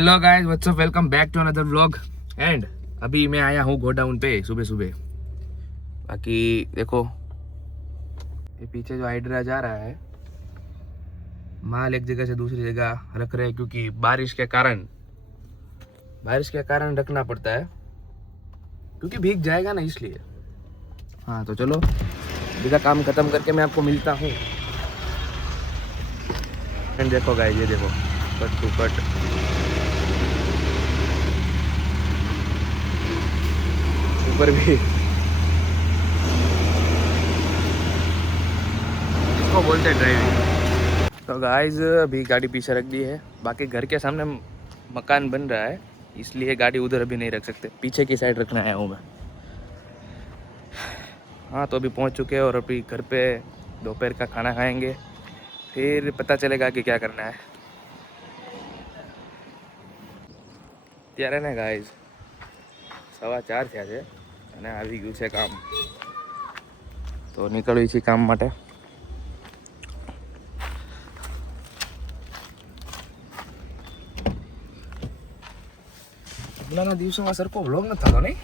Hello guys, what's up, welcome back to another vlog. And अभी मैं आया हूँ गोडाउन पे सुबह सुबह। बाकी देखो ये पीछे जो हाइड्रा जा रहा है, माल एक जगह से दूसरी जगह रख रहे हैं क्योंकि बारिश के कारण रखना पड़ता है क्योंकि भीग जाएगा ना, इसलिए। हाँ तो चलो अभी का काम खत्म करके मैं आपको मिलता हूँ। एंड देखो गाइस, ये देखो कट टू कट ऊपर भी, इसको बोलते हैं ड्राइविंग। तो गाइस अभी गाड़ी पीछे रख दी है, बाकी घर के सामने मकान बन रहा है इसलिए गाड़ी उधर अभी नहीं रख सकते, पीछे की साइड रखना आया हूँ मैं। हाँ तो अभी पहुँच चुके हैं और अभी घर पे दोपहर का खाना खाएंगे, फिर पता चलेगा कि क्या करना है। ત્યારે ને ગાઈઝ 4:15 થયા છે અને આવી ગયું છે કામ, તો નીકળવી છે કામ માટે। હમણાંના દિવસોમાં સરખો વ્લોગ નથી થતો નહીં।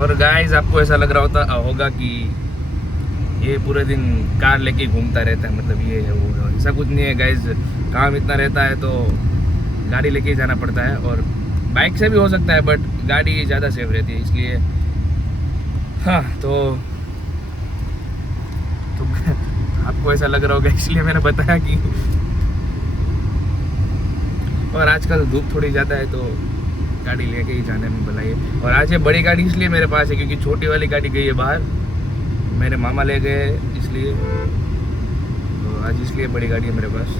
और गाइस आपको ऐसा लग रहा होगा कि ये पूरे दिन कार लेके घूमता रहता है, मतलब ये है वो है। ऐसा कुछ नहीं है गाइस, काम इतना रहता है तो गाड़ी लेके ही जाना पड़ता है, और बाइक से भी हो सकता है बट गाड़ी ज़्यादा सेफ रहती है इसलिए। हाँ तो आपको ऐसा लग रहा होगा इसलिए मैंने बताया कि। और आजकल धूप थोड़ी ज़्यादा है तो गाड़ी लेके ही जाने में भलाई है। और आज ये बड़ी गाड़ी इसलिए मेरे पास है क्योंकि छोटी वाली गाड़ी गई है बाहर, मेरे मामा ले गए इसलिए, तो आज इसलिए बड़ी गाड़ी है मेरे पास।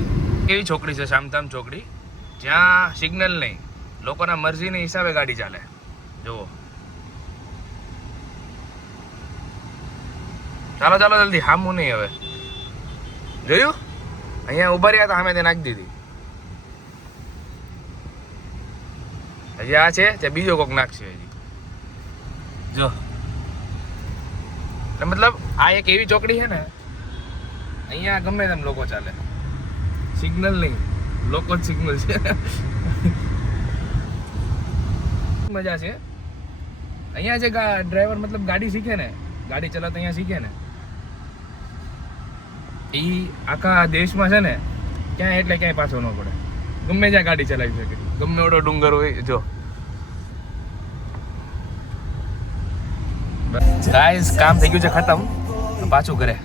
એવી છોકરી છે શામધામ ચોકડી, જ્યાં સિગ્નલ નહીં, લોકોના મરજીની હિસાબે ગાડી ચાલે। જુઓ, ચાલો ચાલો જલ્દી, હામું નહીં હવે। જોયું અહીંયા ઉભા રહ્યા હતા, સામે તે નાખી દીધી। હજી આ છે તે બીજો કોક નાખશે હજી। જો मतलब આ એક એવી ચોકડી છે ને, અહીંયા ગમે તેમ લોકો ચાલે, સિગ્નલ નહીં, લોકો જ સિગ્નલ છે। મજા છે અહીંયા જે ડ્રાઈવર મતલબ ગાડી શીખે ને, ગાડી ચલાવતા અહીંયા શીખે ને, એ આખા દેશમાં છે ને ક્યાંય એટલે ક્યાંય પાછો ન પડે, ગમે ત્યાં ગાડી ચલાવી શકે, ગમે એવડો ડુંગર હોય। જો ગાઈસ કામ થઈ ગયું છે ખતમ, પાછું ઘરે।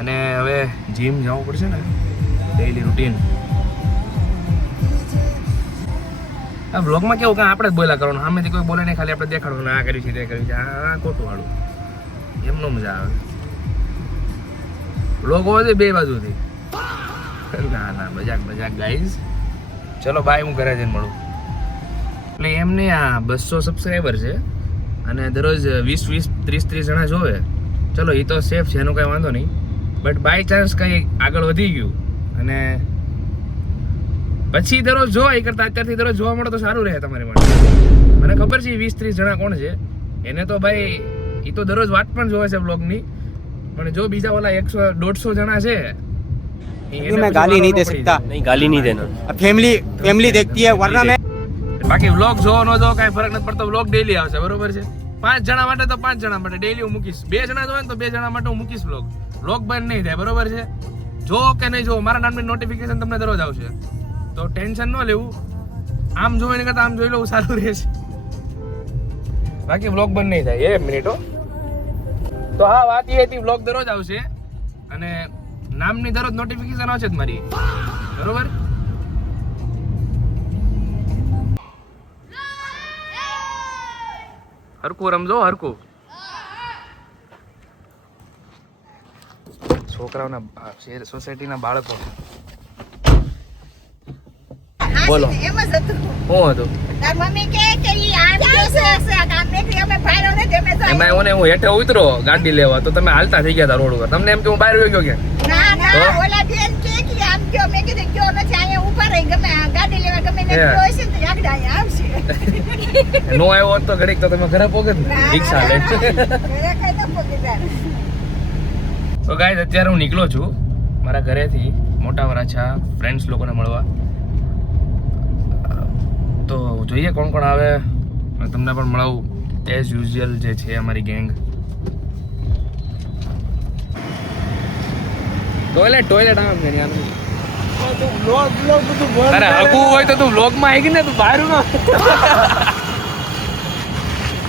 અને હવે જીમ જવું પડશે ને, ડેઈલી રૂટીન। આ વ્લોગમાં કેવું કે આપણે જ બોલ્યા કરવાનું, સામેથી કોઈ બોલે નહીં, ખાલી આપણે દેખાડવાનું આ કર્યું છે તે કર્યું છે, આ ખોટું વાળું, એમનો મજા આવે। વ્લોગ હોવો જોઈએ બે બાજુથી। ના ના મજાક ગાઈસ, ચલો બાય, હું ઘરે જઈને મળું। એટલે એમને આ 200 સબસ્ક્રાઈબર છે અને દરરોજ 20 30 જણા જોવે, ચલો એ તો સેફ છે, એનો કાંઈ વાંધો નહીં, બટ બાય ચાન્સ કંઈ આગળ વધી ગયું અને પછી દરરોજ જોવા એ કરતાં અત્યારથી દરરોજ જોવા મળે તો સારું રહે તમારી માટે। મને ખબર છે 20 30 જણા કોણ છે, એને તો ભાઈ એ તો દરરોજ વાત પણ જોવે છે બ્લોગની, પણ જો બીજા ઓલા 100 150 જણા છે, मैं गाली नहीं दे सकता, नहीं गाली नहीं देना, फैमिली देखती है वरना मैं। બાકી વ્લોગ જોવો ન જોવો કાંઈ ફરક નથી પડતો, વ્લોગ ડેઈલી આવશે, બરોબર છે। 5 જણા માટે તો 5 જણા માટે ડેઈલી હું મૂકીશ, 2 જણા જોવે ને તો 2 જણા માટે હું મૂકીશ વ્લોગ બંધ નહીં થાય, બરોબર છે। જોવો કે નહીં જોવો, મારા નામની નોટિફિકેશન તમને દરરોજ આવશે, તો ટેન્શન ન લેવું, આમ જોવે ને કરતા આમ જોઈ લો સારું રહેશે, બાકી વ્લોગ બંધ નહીં થાય। 1 મિનિટ તો હા, વાત એ હતી વ્લોગ દરરોજ આવશે અને નામની દરરોજ નોટિફિકેશન આવશે જ મારી, બરોબર। હરકું રમજો, હરકું। છોકરાઓના સોસાયટીના બાળકો, બોલો શું હતું? એમાં હું હેઠે ઉતરો ગાડી લેવા તો તમે હાલતા થઈ ગયા હતા રોડ ઉપર, તમને એમ કે હું બહાર ગયો કે નો આવ્યો હોત તો ઘડીક તો તમે ઘરે પોગે ને રિક્ષા લઈને। તો ગાઈસ અત્યારે હું નીકળો છું મારા ઘરેથી મોટા વરાછા ફ્રેન્ડ્સ લોકોને મળવા. તો જોઈએ કોણ કોણ આવે, તમને પણ મળાવું એઝ યુઝ્યુઅલ જે છે અમારી ગેંગ. ટોયલેટ આમ છે યાર. અરે હગું હોય તો તું વ્લોગમાં આવી ગઈ ને, તું બહાર ના.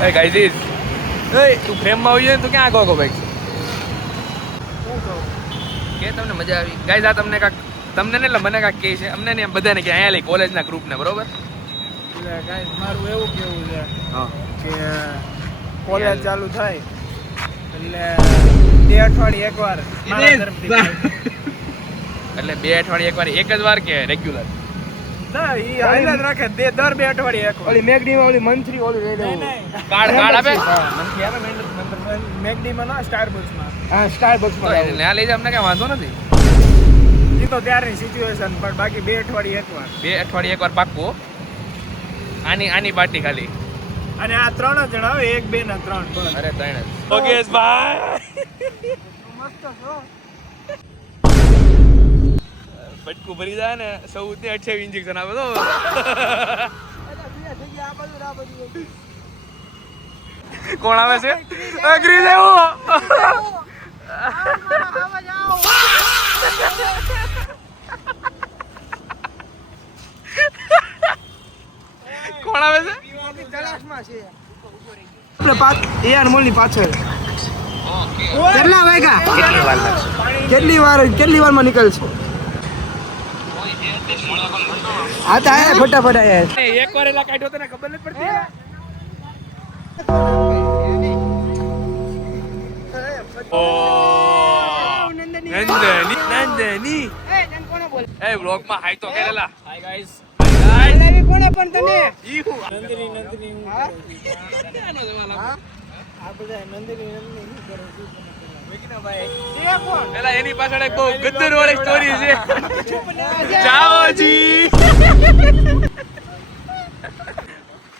એ ગાઈસ તું ફ્રેમમાં આવી જાય તો ક્યાં આગો ભાઈ કે તમને મજા આવી ગાઈસ? આ તમને કાક તમને ને એટલે મને કાક કહે છે, અમને ને બધાને કે અહીંયા લઈ કોલેજના ગ્રુપને, બરોબર? ગાઈસ મારું એવું કેવું છે કે કોલેજ ચાલુ થાય એટલે 2 અઠવાડિયે એકવાર મારા તરફથી એટલે 2 અઠવાડિયે એકવાર, એક જ વાર કે રેગ્યુલર? ના ઈ હાઈલાઈટ રાખે દર 2 અઠવાડિયે એકવાર. ઓલી મેગડીમાં ઓલી મંથલી ઓલી લઈ લેવું નહીં. કાર્ડ આપે મંથલી આપે મેકડીમાં ના સ્ટારબક્સમાં. હા સ્ટારબક્સમાં ત્યાં લઈ જાય, અમને કઈ વાંધો નથી. ઈ તો ત્યારની સિચ્યુએશન, પણ બાકી 2 અઠવાડિયે એકવાર. 2 અઠવાડિયે એકવાર પાક્કું. આની પાર્ટી ખાલી. અને આ 3 જ જણા આવે, 1 2 ને 3 બસ. અરે 3 જ. ઓકે ભાઈ મસ્ત છો. બટકું ભરી જાય ને 28 ઇન્જેક્શન આવે તો કોણ આવે છે? અગ્રી દેવો કોણ આવે છે? આપણે યાર મોલની પાછળ કેટલા વાગ્યા? કેટલી વારમાં નીકળશે? હા તો આયા ફટાફટ આયા. એક વાર એલા કાઢ્યો તને ખબર નથી પડતી? નંદની એ વ્લોગ માં હાઈ તો કરેલા. Hi guys. બોલાવી કોણે પણ તને? નંદની આ બધા નંદની કરે છે. પેલા એની પાછળ એક બહુ ગદ્દર વાળી સ્ટોરી છે. જાઓ જી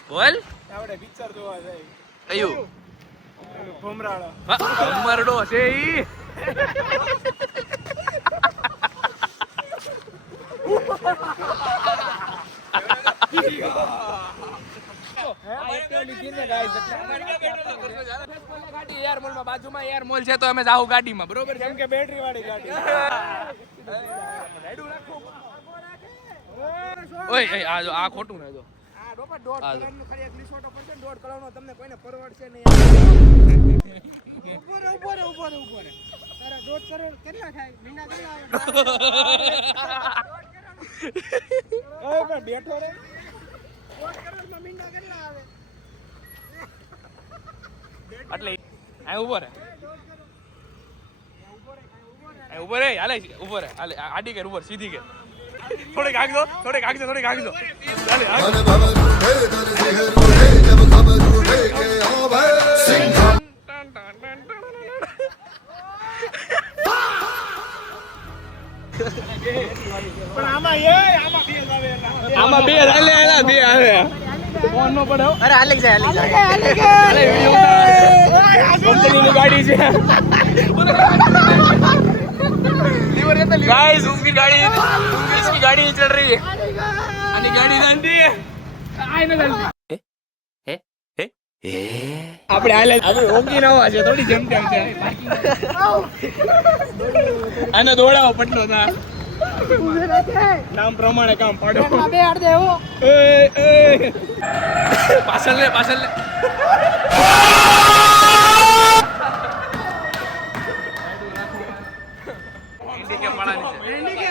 બોલ. આપણે પિક્ચર જોવા જાય. કયું? ભમરાળો. મરડો છે ઈ. બાજુમાં એર મોલ છે તો અમે જાવ ગાડીમાં, બરોબર? કેમ કે બેટરી વાળી ગાડી. ઓય આ જો આ ખોટું ને જો આ ડોપા 1.5 હાલો. કલાકનું ખાલી એક લીસોટો પડશે ને 1.5 કલાકનો તમને કોઈને પરવડશે નહીં. ઉભો રે. તારા 1.5 કરોડ કેટલા થાય? મહિના કેટલા આવે? ઓય પણ બેઠો રે. 1.5 કરોડમાં મહિના કેટલા આવે? એટલે આ ઉભો રે. ઉભો રે હાલે ઉભો રે હાલે આડી કર ઉપર સીધી કર. થોડીક આગજો. ચાલે પણ આમાં બે આવે. ફોન નો પડ્યો. અરે હાલી જાય કંપનીની ગાડી છે. गाइस उनकी गाड़ी इसकी गाड़ी नहीं चल रही है. आनी गाड़ी जल्दी आए ना जल्दी. આપણે હાલે આપણે ઓગી નવા છે થોડી જેમ તેમ છે. આને દોડાવો પટલો ના નામ પ્રમાણે કામ પાડો. બે આડ દે હો. એ પાછળ લે હેન્ડીકેપ વાળાની છે.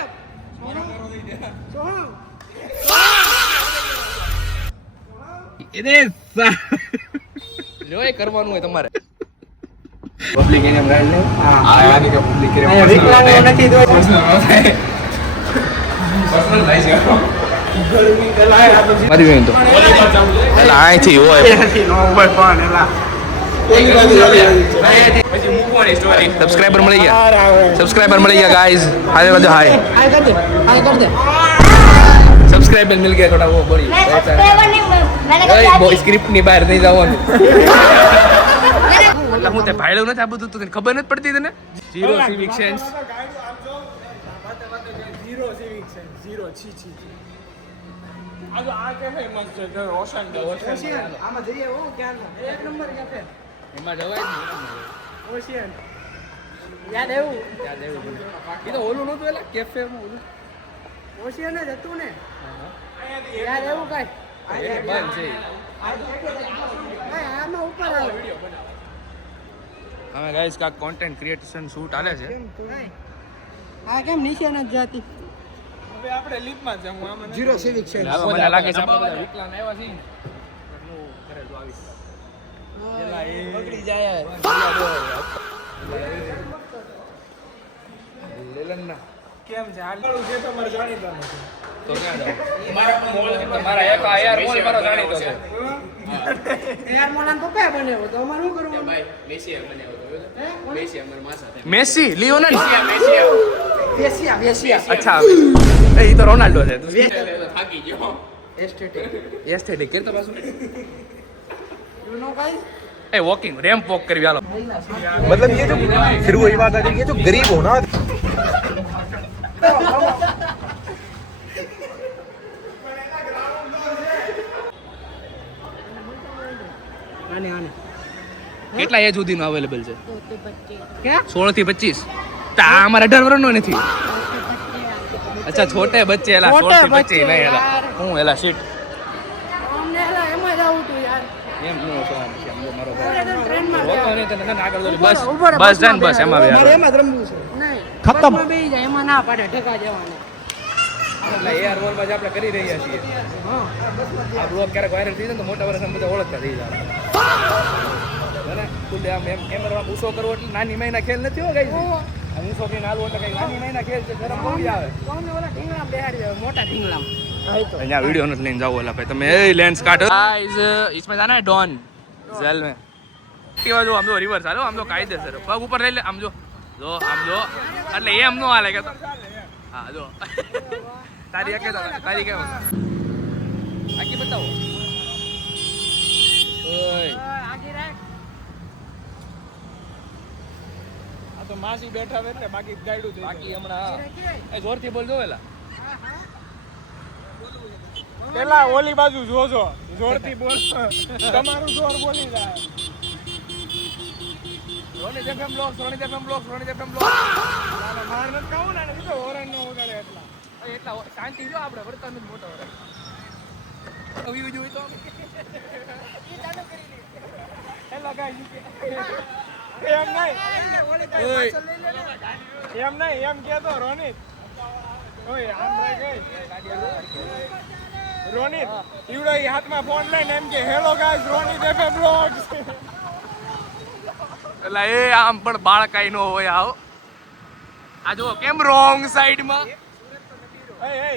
જો એ કરવાનું હોય તમારે. પબ્લિક એને બ્રાન્ડ ને આની કે પબ્લિક કરે વિકલાંગો નથી દો. પર્સનલ થાય છે. મારી બેન તો એલા આઈથી હોય એથી નો ઉપર પણ એલા પછી મૂકવાની સ્ટોરી. સબસ્ક્રાઇબર મળી ગયા ગાइस. હાય બધો હાય કર દે सब्सक्राइबर मिल गया थोड़ा वो बड़ी स्क्रिप्ट नहीं बाहर नहीं जाओ. એટલે હું તે ભાડ્યું નથી આ બધું, તને ખબર નથી પડતી તને? Zero civic sense. Zero civic sense, zero છી છી. આ જો આ કેફે મસ્ત છે, રોશન ઓશિયન. આમાં જઈએ હો ક્યાં એક નંબર કેફે. એમાં જવાય જ નહીં. ઓશિયન યાદ આવ્યું? યાદ આવ્યું મને. એ તો ઓલું નહોતું એટલે કેફેમાં ઓલું ઓશિયન જ હતું ને. યાદ આવ્યું કાંઈ? બંધ છે. આમાં ઉપર આવે. અમે ગાઈસ કાક કોન્ટેન્ટ ક્રિએશન શૂટ આલે છે. આ કેમ નીચે નથી જાતી? હવે આપણે લીપમાં જ હું આમાં ઝીરો સિવિક સેન્સ. મને લાગે છે આપણે બધા વિકલાંગ આવ્યા છીએ ને. હું ઘરે જો આવીશ. એલા એ બગડી જાય લેલન ના કેમ છે? આટલું છે તો મારે જાણીતા નથી. તો ક્યાં જાવ? મારા એક આ યાર મોલ મારો જાણીતો છે. યાર મોલાન પપ્પા બનાવ્યો તો અમારે શું કરવું? મેસી લિયોનેલ વેસિયા વેસિયા. અચ્છા એ તો રોનાલ્ડો છે. થાકી ગયો. એસ્થેટિક કે તો પાછું you know guys? A walking ramp walk કરવી હાલો. मतलब ये जो फिर वही बात आ जाएगी जो गरीब हो ना આને આને કેટલા એજ સુધીનો અવેલેબલ છે? કે 16 થી 25. તા અમારા 18 વર્ષનો નથી. અચ્છા છોટે બચ્ચે એલા 16 થી 25 નહીં એલા હું એલા શીટ અમને એલા એમાં જ આવું તું યાર. એમ હું તો આમ છે આમ જો મારો ટ્રેનમાં રોતો નહીં તને ના આગળ બસ બસ જાન બસ એમાં મારે વ્યાર એમાં જ રમવું છે. નહીં ખતમ. બસમાં બેસી જાય એમાં ના પાડે ઢકા જવાના. એટલે એઆર વોલમાં જ આપણે કરી રહ્યા છીએ. હા આ બ્લોગ ક્યારેક વાયરલ થઈ જાય ને તો મોટા વર્ષ બધા ઓળખતા થઈ જાય. બરાબર તું આમ એમ કેમેરામાં ઊંચો કરવો એટલે નાની મહિના ખેલ નથી હો ગઈ. આ ઊંચો કરીને હાલવો એટલે કઈ નાની મહિના ખેલ છે ગરમ પડી આવે. કોને ઓલા ઢીંગલા બેહાડી દે મોટા ઢીંગલા. હા તો અહીંયા वीडियो નથી લઈને જાવ ઓલા ભાઈ તમે એ લેન્સ કાઢો गाइस इसमें जाना है डॉन जेल में કેવા જો આમ જો રિવર્સ હાલો આમ જો કાયદેસર પગ ઉપર લઈ લે આમ જો આમ જો એટલે એમ નો હાલે કે તો હા જો તારી કે તો તારી કે આકી બતાવો ઓય આજી રાખ. આ તો માસી બેઠા છે એટલે બાકી ગાયડું થઈ બાકી હમણાં એ જોરથી બોલ જો એલા પેલા ઓલી બાજુ જોજો જોરથી બોલ તમારું જોર બોલી જાય. રોની જેફએમ બ્લોગ રોની જેફએમ બ્લોગ માર નથી કહું ને તો ઓરન નો વગાડે એટલા શાંતિ જો આપણે વર્તન જ મોટો રહે આવી જોઈ તો એલા ગાય એમ નહીં એમ કેતો રોનિત ઓય આમ રહી ગઈ રોનિત ઈવડો ઈ હાથમાં ફોન લઈને એમ કે hello guys Ronit FM blogs. એટલે એ આમ પણ બાળકાઈ નો હોય આવો આ જો કેમ રોંગ સાઈડ માં એ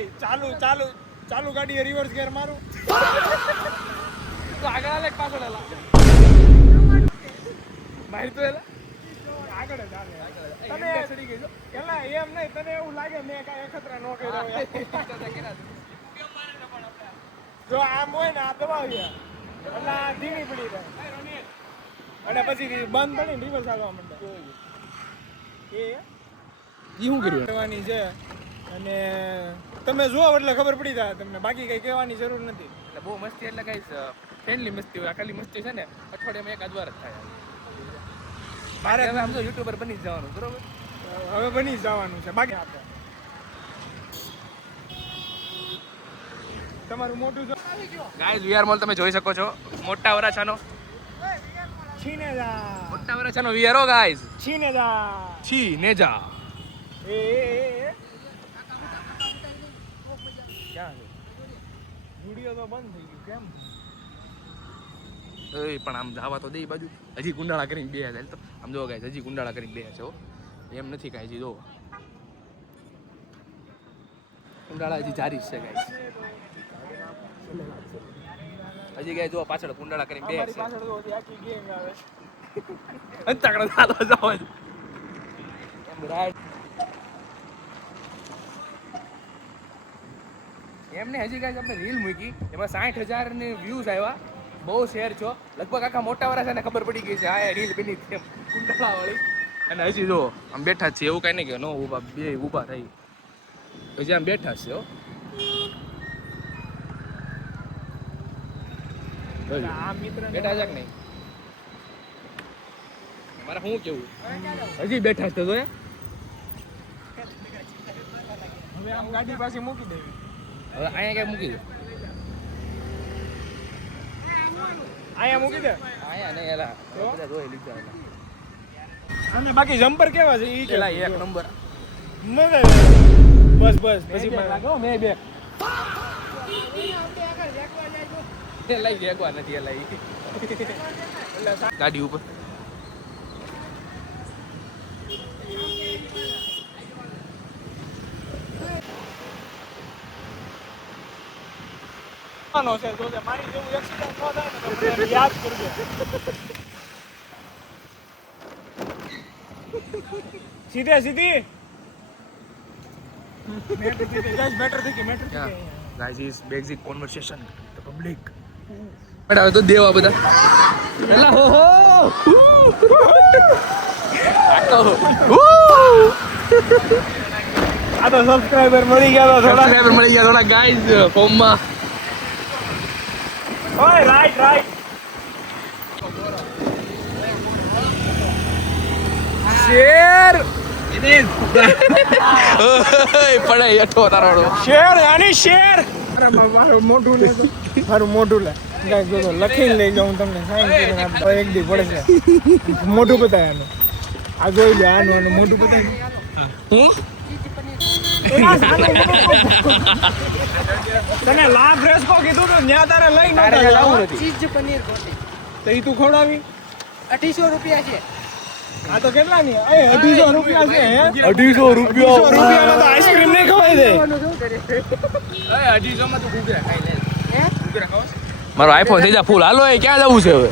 ચાલુ ગાડીએ રિવર્સ ગેર મારું તો આગળ આલે પાછળ આલા માર તો એલા આગળ જ હાલે. તને ચડી ગઈ જો એલા એમ નહીં તને એવું લાગે મેં કાંઈ અખતરા ન કર્યો હોય. જો આમ હોય ને આ દબાવીએ એટલે આ ધીમી પડી જાય અને પછી બંધ પડી ને રિવર્સ આવવા માંડે એ શું કર્યું કરવાની છે અને તમે જુઓ એટલે ખબર પડી જાય તમને બાકી કઈ કહેવાની જરૂર નથી. એટલે બહુ મસ્તી એટલે કઈ ફ્રેન્ડલી મસ્તી હોય આ ખાલી મસ્તી છે ને અઠવાડિયામાં એકાદ વાર જ થાય મારે હવે આમ તો યુટ્યુબર બની જ જવાનું બરોબર હવે બની જ જવાનું છે બાકી આપણે તમારું મોટું જો ગાઈઝ વીઆર મોલ તમે જોઈ શકો છો મોટા વરાછાનો છીને જા મોટા વરાછાનો વીઆર હો ગાઈઝ છીને જા છી નેજા એ ક્યાં છે વિડિયો તો બંધ થઈ ગયું કેમ એ પણ આમ જવા તો દે ઈ બાજુ હજી ગુંડાળા કરીને બે હાલ તો આમ જો ગાઈઝ હજી ગુંડાળા કરીને બે છે હો એમ નથી કાંઈ હજી જો ગુંડાળા હજી જારી જ છે ગાઈઝ હજી ગાય જો પાછળ કુંડાળા કરીને બે અમારી છે પાછળ તો ઓલી આખી ગેંગ આવે અંતાકડો ચાલો જાવ એમ રાઈટ એમને હજી ગાય આપણે રીલ મૂકી એમાં 60,000 ને વ્યૂઝ આવ્યા બહુ શેર છો લગભગ આખા મોટા વાળા છે ને ખબર પડી ગઈ છે આ રીલ બની છે કુંડલા વાળી અને હજી જો આમ બેઠા જ છે એવું કઈ નહીં કે નો ઊભા બે ઊભા થઈ હજી આમ બેઠા જ છે હો આ મિત્ર બેઠા છે કે નહીં મારે શું કેવું હજી બેઠા જ તો જોયા હવે આમ ગાડી પાસે મૂકી દેવી હવે અહીંયા ક્યાં મૂકી દે અહીંયા મૂકી દે અહીંયા નહીં એલા બધા જોઈ લીધા એલા અને બાકી જમ્પર કેવા છે ઈ પેલા એક નંબર બસ બસ પછી મેં બે લઈ ગયા નથી એલા ગાડી ઉપર નો છે તો મારી જેવું એક્સિડન્ટ ન થાય ને તો મને યાદ કરજો સીધે સીધી મેટર થી guys is basic conversation the public બડા તો દેવા બધા પેલા હો હો આ તો સબસ્ક્રાઇબર મળી ગયા થોડા ગાઈઝ ફોર્મમાં ઓય રાઈટ શેર પડે હેઠો તારો શેર આની શેર મારું મોઢું લે મારું મોઢું લે ગાઈસ જો લખીને લઈ જાઉં તમને સાઈન કરીને આપો એક દી પડશે મોઢું બતાય આનું આ જોઈ લે આનું મોઢું બતાય તને લાભ રેસકો કીધું તો ન્યા તારે લઈ ન લાવવું નથી ચીઝ પનીર રોટી તો ઈ તું ખવડાવી 250 રૂપિયા છે આ તો કેટલા ની 250 રૂપિયા છે હે 250 રૂપિયા રૂપિયામાં તો આઈસ્ક્રીમ નહીં ખવાય દે અઢીસો માં તું ઘૂઘરા ખાઈ લે હે ઘૂઘરા ખાવ મારો આઈફોન થઈ જા ફૂલ હાલો એ ક્યાં જવું છે હવે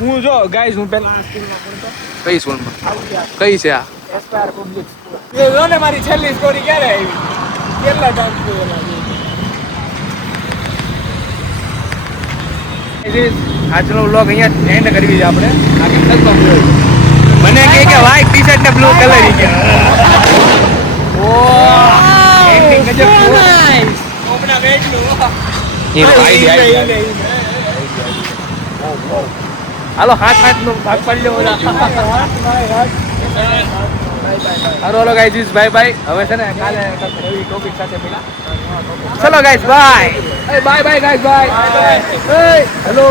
હું જો ગાઈસ હું પેલા આ સ્કૂલમાં ભણતો કઈ સ્કૂલમાં કઈ છે આ એસ્પાયર પબ્લિક સ્કૂલ એ જો ને મારી છેલ્લી સ્ટોરી ક્યારે આવી કેટલા ટાઈમ જોયેલા આજનો વ્લોગ અહીંયા એન્ડ કરવી છે આપણે આખી મને કે વ્હાઈટ ટી શર્ટ ને બ્લુ કલર ઈ કે ઓ એન્ડિંગ ગજબ ઓપના વેટલું એ આઈડિયા હાલો હાથ નો ભાગ પાડી લેવો હાલો ગાઈઝ બાય બાય હવે છે ને કાલે નવી ટોપિક સાથે પેલા ચલો guys bye bye bye guys bye hello